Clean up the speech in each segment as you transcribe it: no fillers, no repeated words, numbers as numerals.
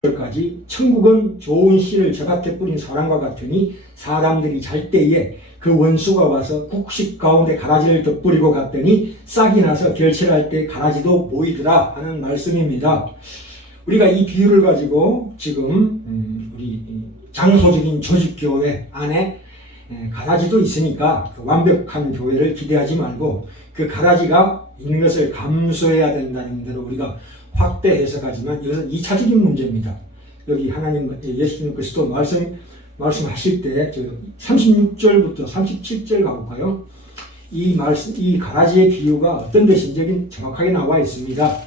까지 천국은 좋은 씨를 젖밭에 뿌린 사람과 같으니 사람들이 잘 때에 그 원수가 와서 곡식 가운데 가라지를 덧뿌리고 갔더니 싹이 나서 결실할 때 가라지도 보이더라 하는 말씀입니다. 우리가 이 비유를 가지고 지금 우리 장소적인 조직교회 안에 가라지도 있으니까 그 완벽한 교회를 기대하지 말고 그 가라지가 있는 것을 감수해야 된다는 대로 우리가 확대 해석하지만 이것은 2차적인 문제입니다. 여기 하나님 예수님 그리스도 말씀하실 때 36절부터 37절 가볼까요? 이 가라지의 비유가 어떤 것인지 정확하게 나와 있습니다.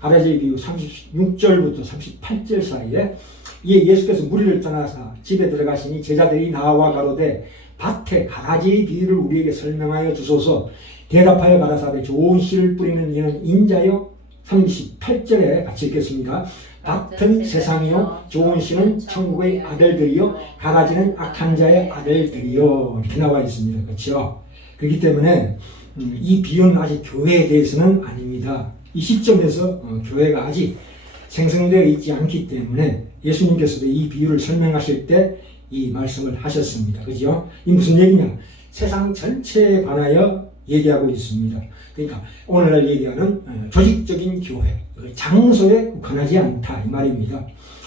가라지의 비유 36절부터 38절 사이에 이에 예수께서 무리를 떠나서 집에 들어가시니 제자들이 나와 가로되 밭에 가라지의 비유를 우리에게 설명하여 주소서. 대답하여 가라사대 좋은 씨를 뿌리는 이는 인자요. 38절에 같이 읽겠습니다. 밭은 세상이요 좋은 씨는 천국의 아들들이요 가라지는 악한 자의 아들들이요 이렇게 나와 있습니다. 그렇죠? 그렇기 때문에 이 비유는 아직 교회에 대해서는 아닙니다. 이 시점에서 교회가 아직 생성되어 있지 않기 때문에 예수님께서도 이 비유를 설명하실 때 이 말씀을 하셨습니다. 그죠? 이 무슨 얘기냐? 세상 전체에 관하여 얘기하고 있습니다. 그러니까 오늘날 얘기하는 조직적인 교회, 장소에 국한하지 않다 이 말입니다.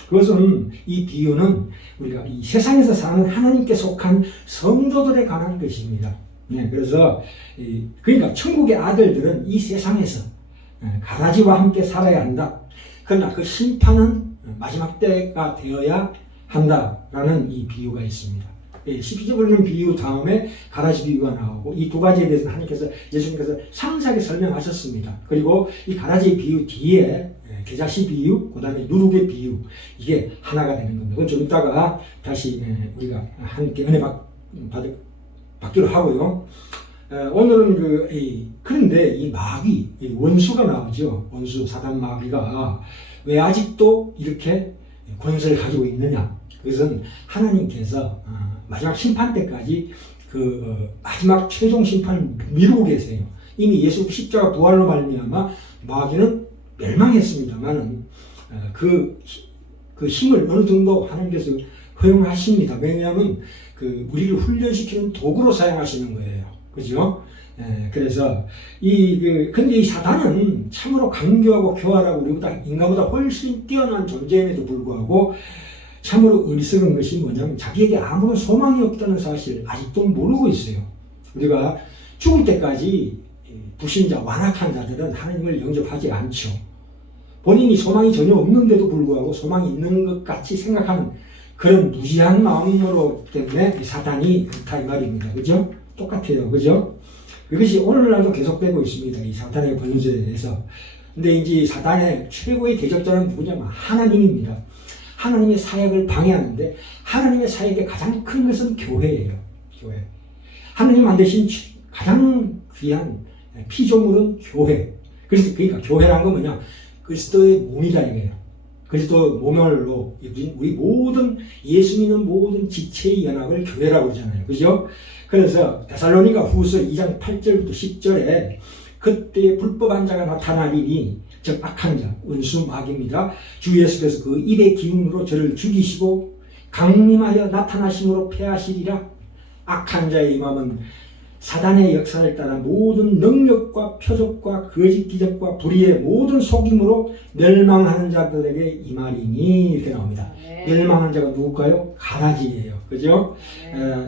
그것은 이 비유는 우리가 이 세상에서 사는 하나님께 속한 성도들에 관한 것입니다. 그래서 그러니까 천국의 아들들은 이 세상에서 가라지와 함께 살아야 한다. 그러나 그 심판은 마지막 때가 되어야 한다라는 이 비유가 있습니다. 십시적으로는 비유 다음에 가라지 비유가 나오고 이 두 가지에 대해서 하나님께서 예수님께서 상세하게 설명하셨습니다. 그리고 이 가라지 비유 뒤에 겨자씨 비유, 그 다음에 누룩의 비유 이게 하나가 되는 겁니다. 그건 좀 이따가 다시 우리가 함께 은혜 받기로 하고요. 오늘은 그런데 이 마귀, 이 원수가 나오죠. 원수 사단 마귀가 왜 아직도 이렇게 권세를 가지고 있느냐? 그것은 하나님께서 마지막 심판 때까지 그 마지막 최종 심판을 미루고 계세요. 이미 예수 십자가 부활로 말미암아 마귀는 멸망했습니다만은 그 힘을 어느 정도 하나님께서 허용하십니다. 왜냐하면 그 우리를 훈련시키는 도구로 사용하시는 거예요. 그죠? 그래서 근데 이 사단은 참으로 강교하고 교활하고 우리보다 인간보다 훨씬 뛰어난 존재임에도 불구하고 참으로 어리석은 것이 뭐냐면 자기에게 아무런 소망이 없다는 사실 아직도 모르고 있어요. 우리가 죽을 때까지 불신자, 완악한 자들은 하나님을 영접하지 않죠. 본인이 소망이 전혀 없는데도 불구하고 소망이 있는 것 같이 생각하는 그런 무지한 마음으로 때문에 사단이 그렇다 이 말입니다. 그죠? 똑같아요. 그죠? 이것이 오늘날도 계속되고 있습니다. 이 사탄의 권세에서. 근데 이제 사탄의 최고의 대적자는 누구냐면 하나님입니다. 하나님의 사역을 방해하는데 하나님의 사역의 가장 큰 것은 교회예요. 교회. 하나님 만드신 가장 귀한 피조물은 교회. 그러니까 교회라는 건 뭐냐? 그리스도의 몸이다 이거예요. 그리스도 몸으로 우리 모든 예수 믿는 모든 지체의 연합을 교회라고 그러잖아요. 그죠? 그래서 데살로니가 후서 2장 8절부터 10절에 그때 불법한 자가 나타나리니 즉 악한 자, 원수 마귀입니다. 주 예수께서 그 입의 기운으로 저를 죽이시고 강림하여 나타나심으로 패하시리라. 악한 자의 임함은 사단의 역사를 따라 모든 능력과 표적과 거짓 기적과 불의의 모든 속임으로 멸망하는 자들에게 임하리니 이렇게 나옵니다. 멸망하는 자가 누굴까요? 가라지예요. 그죠?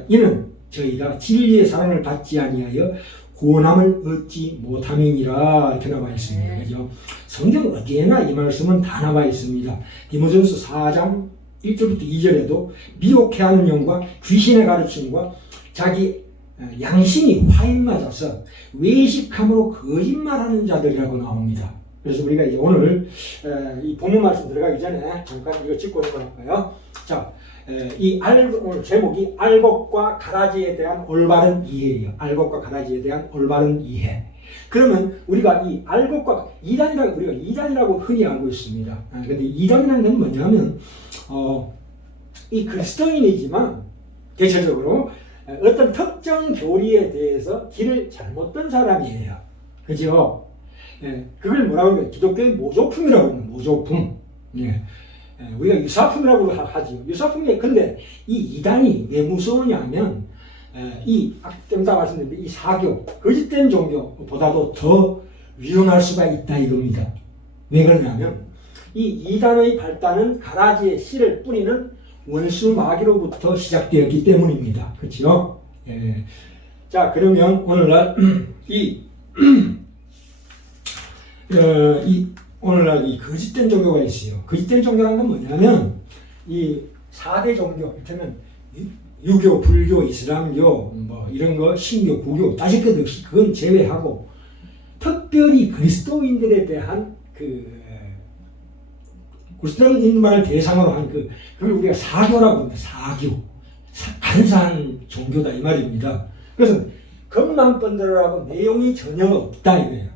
이는 저희가 진리의 사랑을 받지 아니하여 구원함을 얻지 못함이니라 이렇게 나와 있습니다. 그죠? 성경 어디에나 이 말씀은 다 나와 있습니다. 디모데전서 4장 1절부터 2절에도 미혹해 하는 영과 귀신의 가르침과 자기 양심이 화인 맞아서 외식함으로 거짓말하는 자들이라고 나옵니다. 그래서 우리가 이제 오늘 이 본문 말씀 들어가기 전에 잠깐 이거 짚고 넘어갈까요? 자, 오늘 제목이 알곡과 가라지에 대한 올바른 이해예요. 알곡과 가라지에 대한 올바른 이해. 그러면 우리가 이 알곡과 우리가 이단이라고 흔히 알고 있습니다. 그런데 이단이라는 건 뭐냐면 이 그리스도인이지만 대체적으로 어떤 특정 교리에 대해서 길을 잘못 든 사람이에요. 그죠? 그걸 뭐라고 해요? 기독교의 모조품이라고 합니다. 모조품. 우리가 유사품이라고 하죠. 유사품이 근데 이 이단이 왜 무서우냐면 좀 이따 말씀드린 이 사교, 거짓된 종교보다도 더 위험할 수가 있다 이겁니다. 왜 그러냐면 이 이단의 발단은 가라지에 씨를 뿌리는 원수 마귀로부터 시작되었기 때문입니다. 그렇죠? 예. 자, 그러면 오늘날 오늘날 이 거짓된 종교가 있어요. 거짓된 종교라는 건 뭐냐면 이 4대 종교, 이를테면 유교, 불교, 이슬람교, 뭐 이런 거, 신교, 구교 따질 것 없이 그건 제외하고 특별히 그리스도인들에 대한 그리스도인만을 대상으로 한 그걸 우리가 사교라고 합니다. 사교. 간사한 종교다 이 말입니다. 그래서 겉만 뻔들어라고 내용이 전혀 없다 이거예요.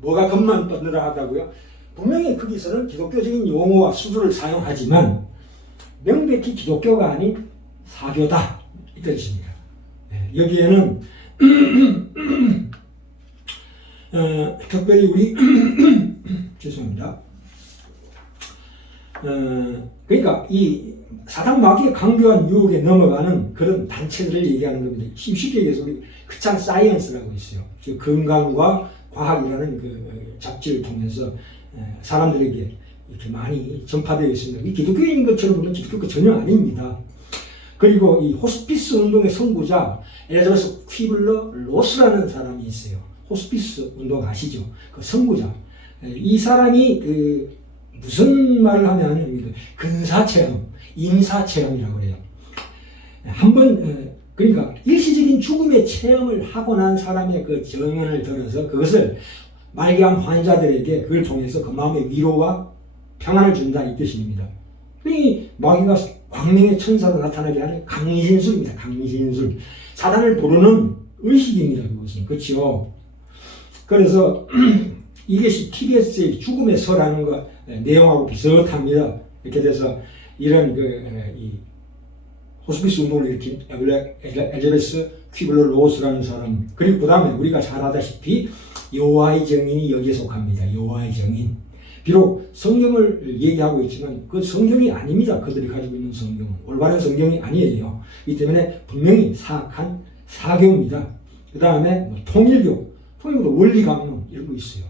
뭐가 겉만 뻔들어하다고요? 분명히 거기서는 기독교적인 용어와 수술을 사용하지만 명백히 기독교가 아닌 사교다 이 뜻입니다. 여기에는 특별히 우리 죄송합니다. 그러니까 이 사단 마귀의 강교한 유혹에 넘어가는 그런 단체들을 얘기하는 겁니다. 쉽게 얘기해서 우리 크찬 사이언스라고 있어요. 즉 건강과 과학이라는 그 잡지를 통해서 사람들에게 이렇게 많이 전파되어 있습니다. 이 기독교인인 것처럼 보면 기독교가 전혀 아닙니다. 그리고 이 호스피스 운동의 선구자 엘리자베스 퀴블러 로스라는 사람이 있어요. 호스피스 운동 아시죠? 그 선구자. 이 사람이 무슨 말을 하냐면 근사체험, 임사체험이라고 그래요. 한번 그러니까 일시적인 죽음의 체험을 하고 난 사람의 그 정연을 들어서 그것을 말기암 환자들에게 그걸 통해서 그 마음의 위로와 평안을 준다 이 뜻입니다. 이 마귀가 광명의 천사로 나타나게 하는 강신술입니다. 강신술. 사단을 부르는 의식입니다. 그것은. 그렇죠. 그래서 이것이 TBS의 죽음의 서라는 거 내용하고 비슷합니다. 이렇게 돼서 이런 이 호스피스 운동을 일으킨 엘리자베스 퀴블러 로스라는 사람, 그리고 그 다음에 우리가 잘 아다시피 여호와의 증인이 여기에 속합니다. 여호와의 증인. 비록 성경을 얘기하고 있지만 그 성경이 아닙니다. 그들이 가지고 있는 성경은 올바른 성경이 아니에요. 이 때문에 분명히 사악한 사교입니다. 그 다음에 통일교도 원리강론 이런 거 있어요.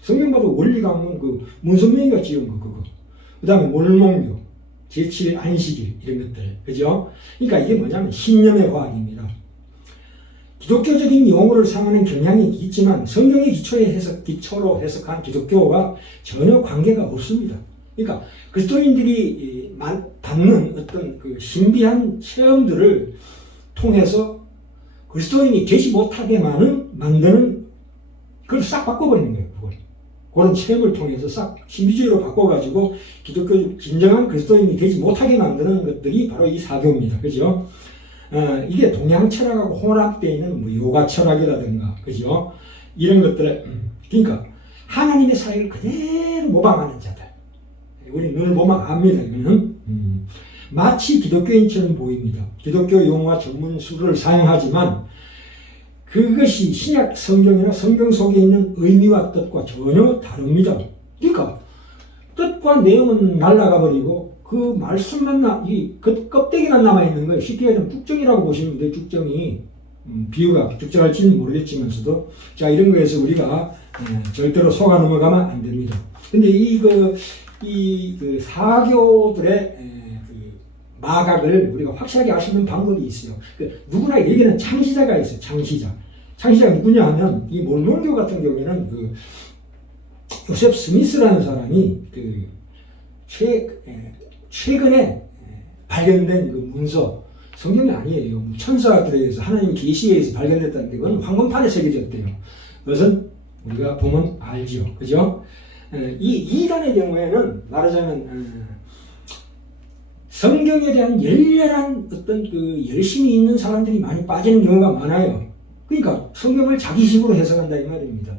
성경 봐도 원리강론 문선명이가 지은 거 그거. 그 다음에 몰몬교, 제7일 안식일 이런 것들, 그죠? 그러니까 이게 뭐냐면 신념의 과학입니다. 기독교적인 용어를 사용하는 경향이 있지만 성경의 기초로 해석한 기독교와 전혀 관계가 없습니다. 그러니까 그리스도인들이 받는 어떤 그 신비한 체험들을 통해서 그리스도인이 되지 못하게 만드는 그걸 싹 바꿔버리는 거예요. 그런 체험을 통해서 싹 신비주의로 바꿔가지고 기독교 진정한 그리스도인이 되지 못하게 만드는 것들이 바로 이 사교입니다. 그죠? 이게 동양 철학하고 혼합되어 있는 뭐 요가 철학이라든가, 그죠? 이런 것들, 그러니까 하나님의 사역을 그대로 모방하는 자들. 우리 눈을 보면 압니다. 이거는 마치 기독교인처럼 보입니다. 기독교 용어와 전문수를 사용하지만 그것이 신약 성경이나 성경 속에 있는 의미와 뜻과 전혀 다릅니다. 그러니까 뜻과 내용은 날아가 버리고 그 말씀만 그 껍데기만 남아있는 거예요. 쉽게 얘기하면 쭉정이라고 보시면 돼요. 쭉정이. 비유가 쭉정할지는 모르겠지만서도. 자, 이런 거에서 우리가 절대로 속아 넘어가면 안 됩니다. 근데 그 사교들의 마각을 우리가 확실하게 알 수 있는 방법이 있어요. 누구나 여기는 창시자가 있어요. 창시자가 누구냐 하면 이 몰몬교 같은 경우에는 요셉 스미스라는 사람이 최근에 발견된 그 문서, 성경이 아니에요. 천사들에 의해서 하나님의 계시에 의해서 발견됐다는데 그건 황금판에 새겨졌대요. 그것은 우리가 보면 알죠. 그죠? 이 이단의 경우에는 말하자면 성경에 대한 열렬한 어떤 열심이 있는 사람들이 많이 빠지는 경우가 많아요. 그러니까 성경을 자기식으로 해석한다 이 말입니다.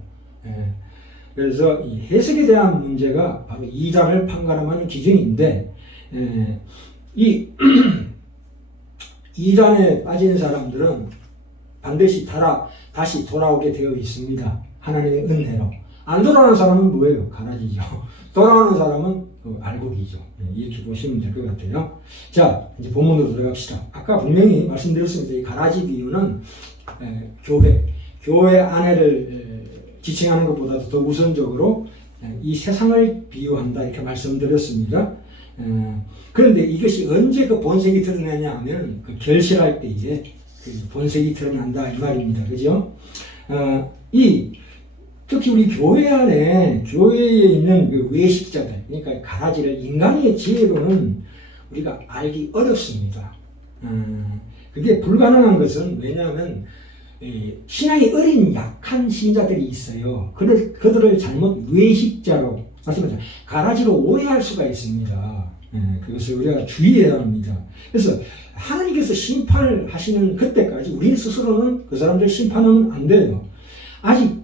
그래서 이 해석에 대한 문제가 바로 이단을 판가름하는 기준인데, 이 이단에 빠진 사람들은 반드시 다시 돌아오게 되어 있습니다. 하나님의 은혜로. 안 돌아오는 사람은 뭐예요? 가라지죠. 돌아오는 사람은 알곡이죠. 이렇게 보시면 될 것 같아요. 자, 이제 본문으로 들어갑시다. 아까 분명히 말씀드렸습니다. 이 가라지 비유는 교회 안에를 지칭하는 것보다도 더 우선적으로 이 세상을 비유한다 이렇게 말씀드렸습니다. 그런데 이것이 언제 그 본색이 드러나냐 하면 그 결실할 때에 그 본색이 드러난다 이 말입니다. 그죠? 특히 우리 교회 안에 교회에 있는 그 외식자들, 그러니까 가라지를 인간의 지혜로는 우리가 알기 어렵습니다. 그게 불가능한 것은 왜냐하면 신앙이 어린 약한 신자들이 있어요. 그들을 잘못 외식자로, 말씀하신 가라지로 오해할 수가 있습니다. 그것을 우리가 주의해야 합니다. 그래서 하나님께서 심판을 하시는 그때까지 우리 스스로는 그 사람들 심판하면 안 돼요.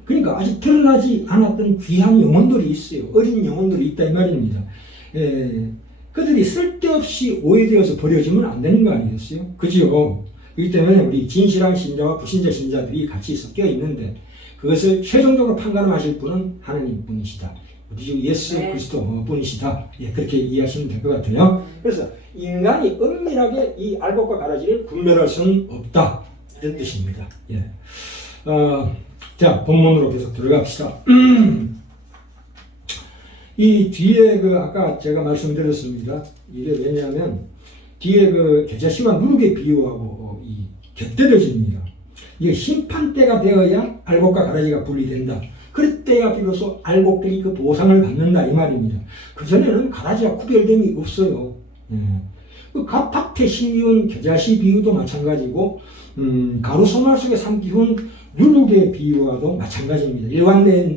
그러니까 아직 드러나지 않았던 귀한 영혼들이 있어요. 어린 영혼들이 있다 이 말입니다. 그들이 쓸데없이 오해되어서 버려지면 안 되는 거 아니겠어요? 그죠? 그렇기 때문에 우리 진실한 신자와 불신자 신자들이 같이 섞여 있는데 그것을 최종적으로 판가름하실 분은 하나님 분이시다. 우리 주 예수 그리스도 분이시다. 그렇게 이해하시면 될 것 같아요. 그래서 인간이 은밀하게 이 알곡과 가라지를 분별할 수는 없다. 이런 뜻입니다. 자, 본문으로 계속 들어갑시다. 이 뒤에 아까 제가 말씀드렸습니다. 이게 왜냐하면 뒤에 겨자씨와 누룩의 비유하고 곁들여집니다. 이게 심판 때가 되어야 알곡과 가라지가 분리된다. 그때야 비로소 알곡들이 그 보상을 받는다 이 말입니다. 그전에는 가라지와 구별됨이 없어요. 그 밭에 심기운 겨자씨 비유도 마찬가지고 가루소말 속에 삼기운 누룩의 비유와도 마찬가지입니다.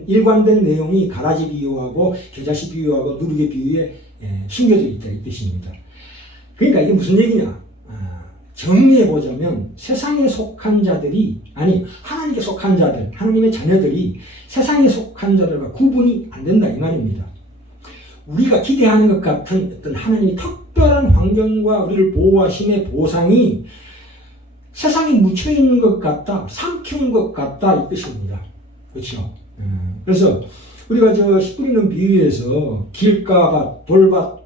일관된 내용이 가라지 비유하고 겨자씨 비유하고 누룩의 비유에 숨겨져 있다 이 뜻입니다. 그러니까 이게 무슨 얘기냐? 정리해 보자면 세상에 속한 자들이 하나님께 속한 자들, 하나님의 자녀들이 세상에 속한 자들과 구분이 안 된다 이 말입니다. 우리가 기대하는 것 같은 어떤 하나님의 특별한 환경과 우리를 보호하심의 보상이 세상에 묻혀있는 것 같다, 삼키는 것 같다 이 뜻입니다. 그렇죠? 그래서 우리가 씨 뿌리는 비유에서 길가밭, 돌밭,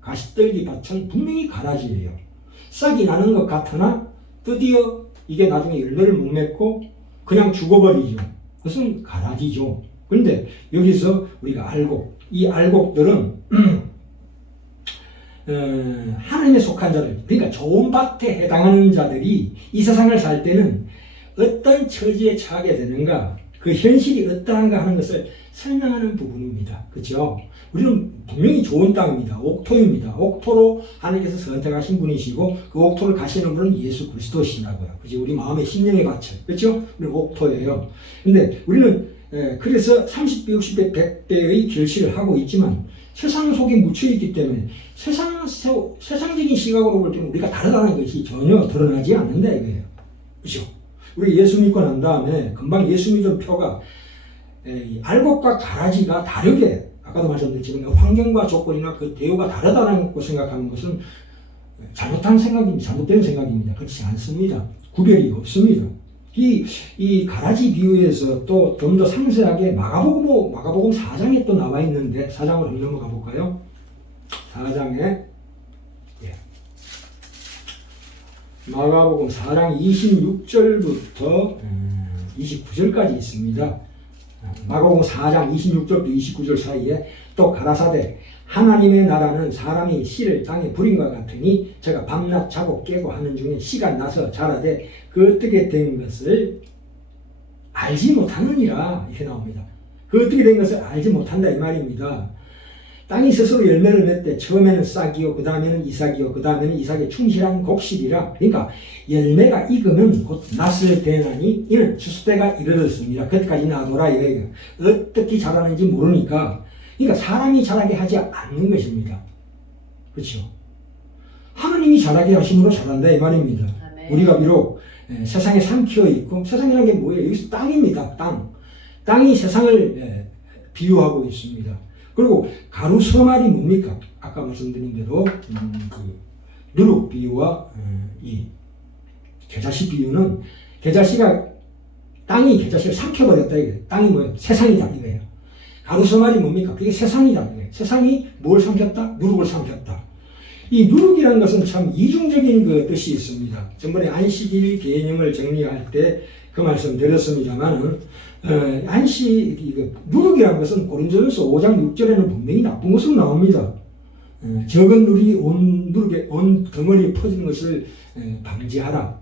가시떨기 밭은 분명히 가라지예요. 싹이 나는 것 같으나 드디어 이게 나중에 열매를 못 맺고 그냥 죽어버리죠. 그것은 가라지죠. 그런데 여기서 우리가 이 알곡들은 하나님에 속한 자들, 그러니까 좋은 밭에 해당하는 자들이 이 세상을 살 때는 어떤 처지에 처하게 되는가, 그 현실이 어떠한가 하는 것을 설명하는 부분입니다. 그렇죠? 우리는 분명히 좋은 땅입니다. 옥토입니다. 옥토로 하나님께서 선택하신 분이시고 그 옥토를 가시는 분은 예수 그리스도시라고요. 그죠? 우리 마음의 심령의 밭을. 그렇죠? 우리는 옥토예요. 근데 우리는 그래서 30배, 60배, 100배의 결실을 하고 있지만 세상 속에 묻혀있기 때문에 세상적인 시각으로 볼 때는 우리가 다르다는 것이 전혀 드러나지 않는다 이거예요. 그렇죠? 우리 예수 믿고 난 다음에 금방 예수 믿은 표가 알곡과 가라지가 다르게, 아까도 말씀드렸지만 환경과 조건이나 그 대우가 다르다는 거 생각하는 것은 잘못된 생각입니다. 그렇지 않습니다. 구별이 없습니다. 이 가라지 비유에서 또 좀 더 상세하게 마가복음 4장에 또 나와 있는데 4장으로 한번 넘어가 볼까요? 4장에 마가복음 4장 26절부터 29절까지 있습니다. 마가복음 4장 26절부터 29절 사이에 또 가라사대 하나님의 나라는 사람이 씨를 땅에 부린 것 같으니 제가 밤낮 자고 깨고 하는 중에 씨가 나서 자라되 그 어떻게 된 것을 알지 못하느니라 이렇게 나옵니다. 그 어떻게 된 것을 알지 못한다 이 말입니다. 땅이 스스로 열매를 맺되 처음에는 싹이요 그 다음에는 이삭이요 그 다음에는 이삭의 충실한 곡식이라. 그러니까 열매가 익으면 곧 낫을 대나니 이는 추수때가 이르렀습니다. 그때까지 놔둬라 이거예요. 어떻게 자라는지 모르니까, 그러니까 사람이 자라게 하지 않는 것입니다. 그렇죠? 하나님이 자라게 하심으로 자란다 이 말입니다. 아멘. 우리가 비록 세상에 삼키어 있고, 세상이라는 게 뭐예요? 여기서 땅입니다. 땅이 세상을 비유하고 있습니다. 그리고 가루서말이 뭡니까? 아까 말씀드린 대로 그 누룩 비유와 이 겨자씨 비유는 땅이 겨자씨를 삼켜버렸다 이거예요. 땅이 뭐예요? 세상이다 이거예요. 가루서말이 뭡니까? 그게 세상이다. 세상이 뭘 삼켰다? 누룩을 삼켰다. 이 누룩이라는 것은 참 이중적인 그 뜻이 있습니다. 전번에 안식일 개념을 정리할 때 그 말씀 드렸습니다만은 누룩이라는 것은 고린도전서 5장 6절에는 분명히 나쁜 것으로 나옵니다. 적은 누룩이 온 덩어리에 퍼진 것을 방지하라,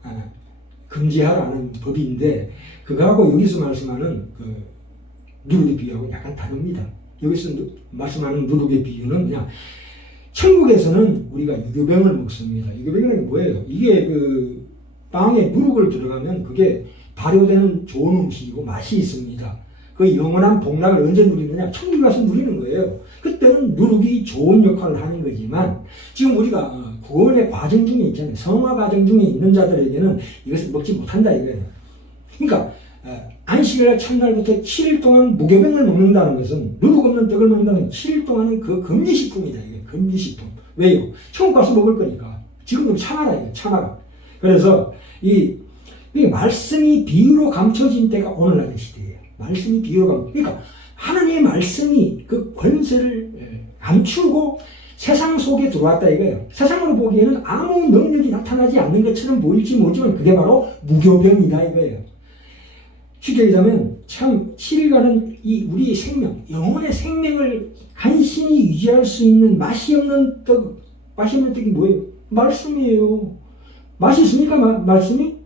금지하라는 법인데 그거하고 여기서 말씀하는 그 누룩의 비유하고 약간 다릅니다. 여기서 말씀하는 누룩의 비유는 그냥 천국에서는 우리가 유교병을 먹습니다. 유교병이라는 게 뭐예요? 이게 그 빵에 누룩을 들어가면 그게 발효되는 좋은 음식이고 맛이 있습니다. 그 영원한 복락을 언제 누리느냐? 천국에 가서 누리는 거예요. 그때는 누룩이 좋은 역할을 하는 거지만 지금 우리가 구원의 과정 중에 있잖아요. 성화 과정 중에 있는 자들에게는 이것을 먹지 못한다 이거예요. 그러니까 안식일 첫날부터 7일 동안 무교병을 먹는다는 것은 누룩 없는 떡을 먹는다는 7일 동안은 그 금지식품이다. 이게 금지식품. 왜요? 천국 가서 먹을 거니까. 지금도 참아라 이거 참아라. 그래서 이 말씀이 비유로 감춰진 때가 오늘날의 시대예요. 말씀이 비유로 그러니까 하나님의 말씀이 그 권세를 감추고 세상 속에 들어왔다 이거예요. 세상으로 보기에는 아무 능력이 나타나지 않는 것처럼 보일지 모르지만 그게 바로 무교병이다 이거예요. 쉽게 얘기하면 참 7일간은 이 우리의 생명, 영혼의 생명을 간신히 유지할 수 있는 맛이 없는 떡이 뭐예요? 말씀이에요. 맛이 있습니까? 말씀이?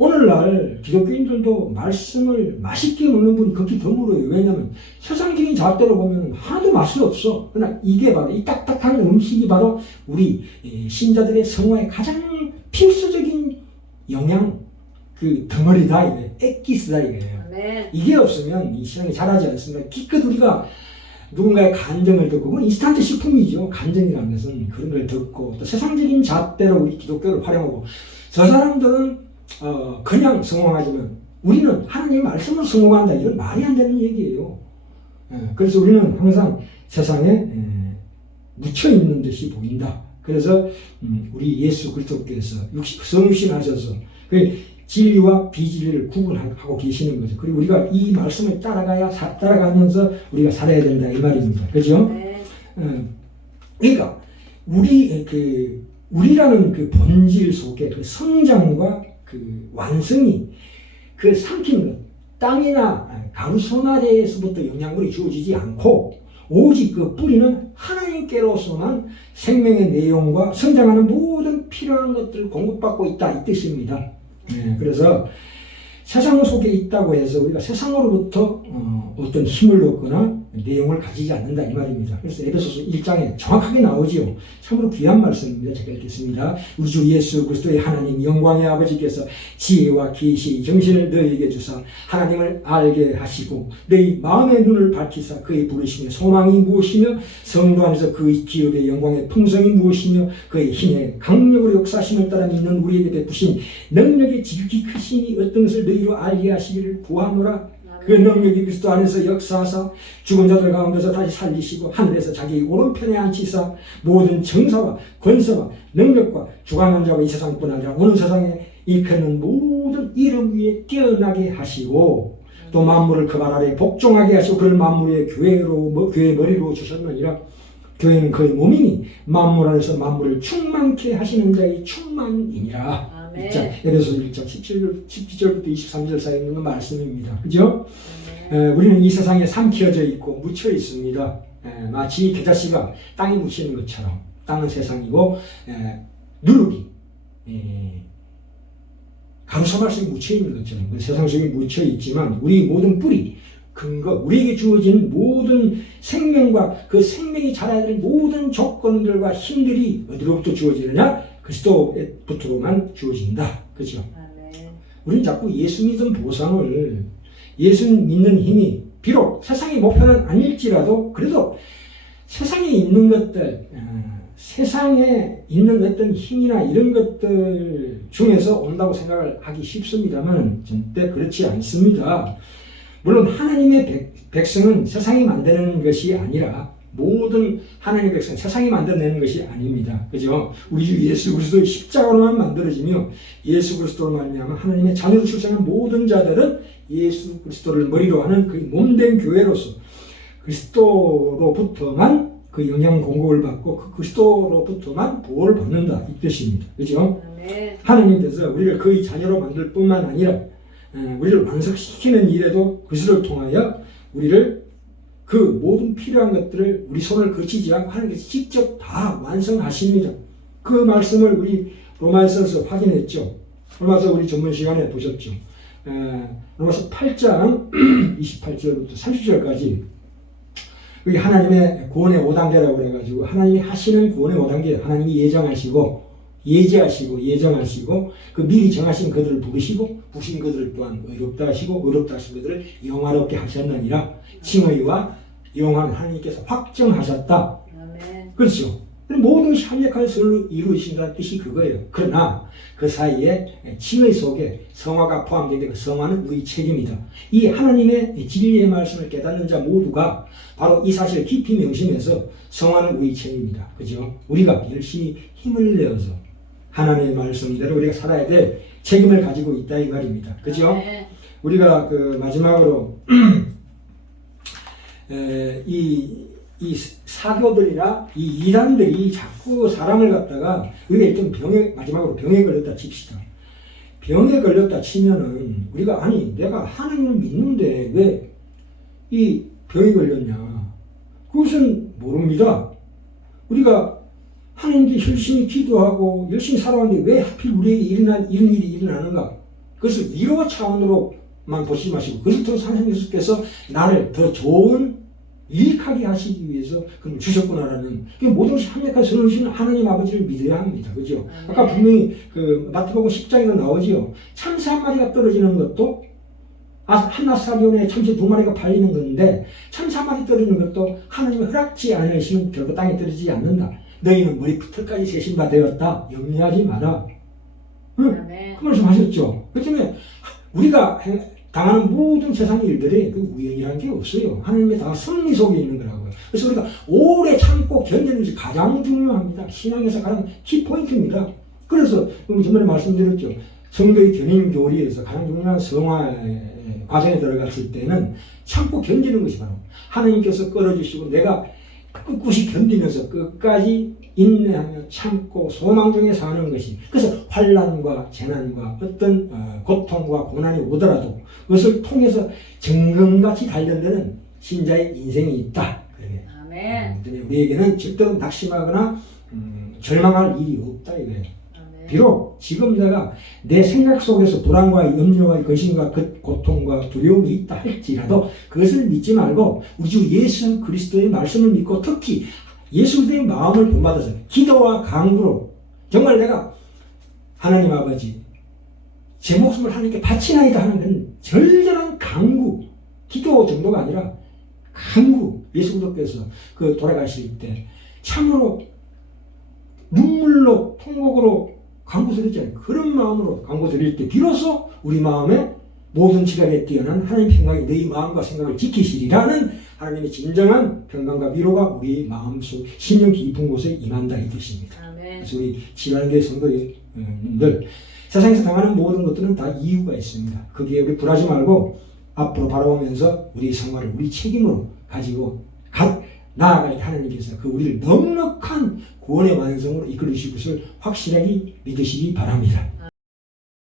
오늘날 기독교인들도 말씀을 맛있게 먹는 분이 극히 드물어요. 왜냐하면 세상적인 잣대로 보면 하나도 맛이 없어. 그러나 이게 바로 이 딱딱한 음식이 바로 우리 신자들의 성화의 가장 필수적인 영양 그 덩어리다 이거예요. 액기스다 이거예요. 네. 이게 없으면 이 신앙이 자라지 않습니다. 기껏 우리가 누군가의 간증을 듣고 그건 인스턴트 식품이죠. 간증이라는 것은 그런 걸 듣고 또 세상적인 잣대로 우리 기독교를 활용하고 저 사람들은 그냥 성공하지만 우리는 하나님의 말씀으로 성공한다. 이건 말이 안 되는 얘기예요. 그래서 우리는 항상 세상에 묻혀있는 듯이 보인다. 그래서 우리 예수 그리스도께서 성육신하셔서 그 진리와 비진리를 구분하고 계시는 거죠. 그리고 우리가 이 말씀을 따라가면서 우리가 살아야 된다 이 말입니다. 그죠? 네. 그러니까 우리라는 그 본질 속에 그 성장과 그 완성이 그 삼키는 것, 땅이나 가루소나리에서부터 영양분이 주어지지 않고 오직 그 뿌리는 하나님께로서만 생명의 내용과 성장하는 모든 필요한 것들을 공급받고 있다 이 뜻입니다. 그래서 세상 속에 있다고 해서 우리가 세상으로부터 어떤 힘을 얻거나 내용을 가지지 않는다 이 말입니다. 그래서 에베소서 1장에 정확하게 나오지요. 참으로 귀한 말씀입니다. 제가 읽겠습니다. 우리 주 예수 그리스도의 하나님 영광의 아버지께서 지혜와 계시 정신을 너희에게 주사 하나님을 알게 하시고 너희 마음의 눈을 밝히사 그의 부르심의 소망이 무엇이며 성도 안에서 그의 기업의 영광의 풍성이 무엇이며 그의 힘의 강력으로 역사심을 따라 믿는 우리에게 베푸신 능력의 지극히 크심이 어떤 것을 너희로 알게 하시기를 구하노라. 그 능력이 그리스도 안에서 역사하사 죽은 자들 가운데서 다시 살리시고 하늘에서 자기 오른편에 앉히사 모든 정사와 권세와 능력과 주관하는 자와 이 세상뿐 아니라 오는 세상에 일컫는 모든 이름 위에 뛰어나게 하시고 또 만물을 그 발 아래 복종하게 하시고 그를 만물의 교회의 머리로 주셨느니라. 교회는 그의 몸이니 만물 안에서 만물을 충만케 하시는 자의 충만이니라. 에베소서 1장 17절부터 23절 사이에 있는 말씀입니다. 그죠? 우리는 이 세상에 삼켜져 있고 묻혀 있습니다. 마치 겨자씨가 땅에 묻히는 것처럼 땅은 세상이고 누룩이 가루소말 속에 묻혀 있는 것처럼 세상 속에 묻혀 있지만 우리 모든 뿌리 근거, 우리에게 주어진 모든 생명과 그 생명이 자라야 될 모든 조건들과 힘들이 어디로부터 주어지느냐? 그리스도부터로만 주어진다. 그렇죠? 우리는 자꾸 예수 믿은 보상을 예수 믿는 힘이 비록 세상의 목표는 아닐지라도 그래도 세상에 있는 것들 세상에 있는 어떤 힘이나 이런 것들 중에서 온다고 생각을 하기 쉽습니다만 절대 그렇지 않습니다. 물론 하나님의 백성은 세상이 만드는 것이 아니라 모든 하나님의 백성은 세상이 만들어내는 것이 아닙니다. 그죠? 우리 주 예수 그리스도의 십자가로만 만들어지며 예수 그리스도로 말미암아 하나님의 자녀로 출생한 모든 자들은 예수 그리스도를 머리로 하는 그 몸된 교회로서 그리스도로부터만 그 영양 공급을 받고 그 그리스도로부터만 보호를 받는다 이 뜻입니다. 그렇죠? 하나님께서 우리를 그의 자녀로 만들 뿐만 아니라 우리를 완성시키는 일에도 그리스도를 통하여 우리를 그 모든 필요한 것들을 우리 손을 거치지 않고 하나님께서 직접 다 완성하십니다. 그 말씀을 우리 로마서에서 확인했죠. 로마서 우리 전문 시간에 보셨죠. 로마서 8장 28절부터 30절까지 여기 하나님의 구원의 5단계라고 그래가지고 하나님이 하시는 구원의 5단계 하나님이 예지하시고 예정하시고 그 미리 정하신 그들을 부르시고 그들을 또한 의롭다 하시고 의롭다 하신 그들을 영화롭게 하셨느니라 칭의와 영화는 하나님께서 확정하셨다. 아멘. 그렇죠. 모든 것이 합력해서 이루어진다는 뜻이 그거예요. 그러나 그 사이에 칭의 속에 성화가 포함되게 그 성화는 우리 책임이다. 이 하나님의 진리의 말씀을 깨닫는 자 모두가 바로 이 사실을 깊이 명심해서 성화는 우리 책임이다. 그죠? 우리가 열심히 힘을 내어서 하나님의 말씀대로 우리가 살아야 될 책임을 가지고 있다 이 말입니다. 그죠? 우리가 그 마지막으로 이 사교들이나 이 이단들이 자꾸 사람을 갖다가 우리가 일단 마지막으로 병에 걸렸다 칩시다. 병에 걸렸다 치면은 우리가 아니 내가 하나님을 믿는데 왜 이 병에 걸렸냐? 그것은 모릅니다. 우리가 하나님께 열심히 기도하고 열심히 살아왔는데 왜 하필 우리에게 이런 일이 일어나는가? 그것을 위로 차원으로만 보시지 마시고 그것을 통해서 하나님께서 나를 더 좋은 유익하게 하시기 위해서 그럼 주셨구나라는 모든 것이 합력하여 서르시는 하나님 아버지를 믿어야 합니다. 그죠? 아까 분명히 그 마태복음 10장에도 나오지요. 참새 한 마리가 떨어지는 것도 한나사리온에 참새 2마리가 팔리는 건데 참새 한 마리 떨어지는 것도 하나님이 허락지 않으시면 결국 땅에 떨어지지 않는다. 너희는 머리부터까지 세신 바 되었다. 염려하지 마라. 응? 그 말씀 하셨죠. 그 때문에 우리가 당하는 모든 세상의 일들이 그 우연이라는 게 없어요. 하나님의 다 섭리 속에 있는 거라고요. 그래서 우리가 오래 참고 견디는 것이 가장 중요합니다. 신앙에서 가장 키포인트입니다. 그래서 전번에 말씀드렸죠. 성도의 견인 교리에서 가장 중요한 성화 과정에 들어갔을 때는 참고 견디는 것이 바로 하나님께서 끌어주시고 내가 꿋꿋이 견디면서 끝까지 인내하며 참고 소망 중에 사는 것이 그래서 환난과 재난과 어떤 고통과 고난이 오더라도 그것을 통해서 정금같이 단련되는 신자의 인생이 있다. 아멘. 우리에게는 절대로 낙심하거나 절망할 일이 없다 이거예요. 비록 지금 내가 내 생각 속에서 불안과 염려와 근심과 고통과 두려움이 있다 할지라도 그것을 믿지 말고 우리 주 예수 그리스도의 말씀을 믿고 특히 예수 그리스도의 마음을 본받아서 기도와 강구로 정말 내가 하나님 아버지 제 목숨을 하나님께 바치나이다 하는 그런 절절한 강구 기도 정도가 아니라 강구 예수 그리스도께서 그 돌아가실 때 참으로 눈물로 통곡으로 강구 드렸잖아요. 그런 마음으로 강구 드릴 때 비로소 우리 마음에 모든 지각에 뛰어난 하나님 평강이 너희 마음과 생각을 지키시리라는 하나님의 진정한 평강과 위로가 우리 마음속 심령 깊은 곳에 임한다 이 뜻입니다. 아멘. 그래서 우리 지난교회 성도님들 세상에서 당하는 모든 것들은 다 이유가 있습니다. 거기에 우리 불하지 말고 앞으로 바라보면서 우리 생활을 우리 책임으로 가지고 나아갈 때 하나님께서 그 우리를 넉넉한 구원의 완성으로 이끌으실 것을 확실하게 믿으시기 바랍니다.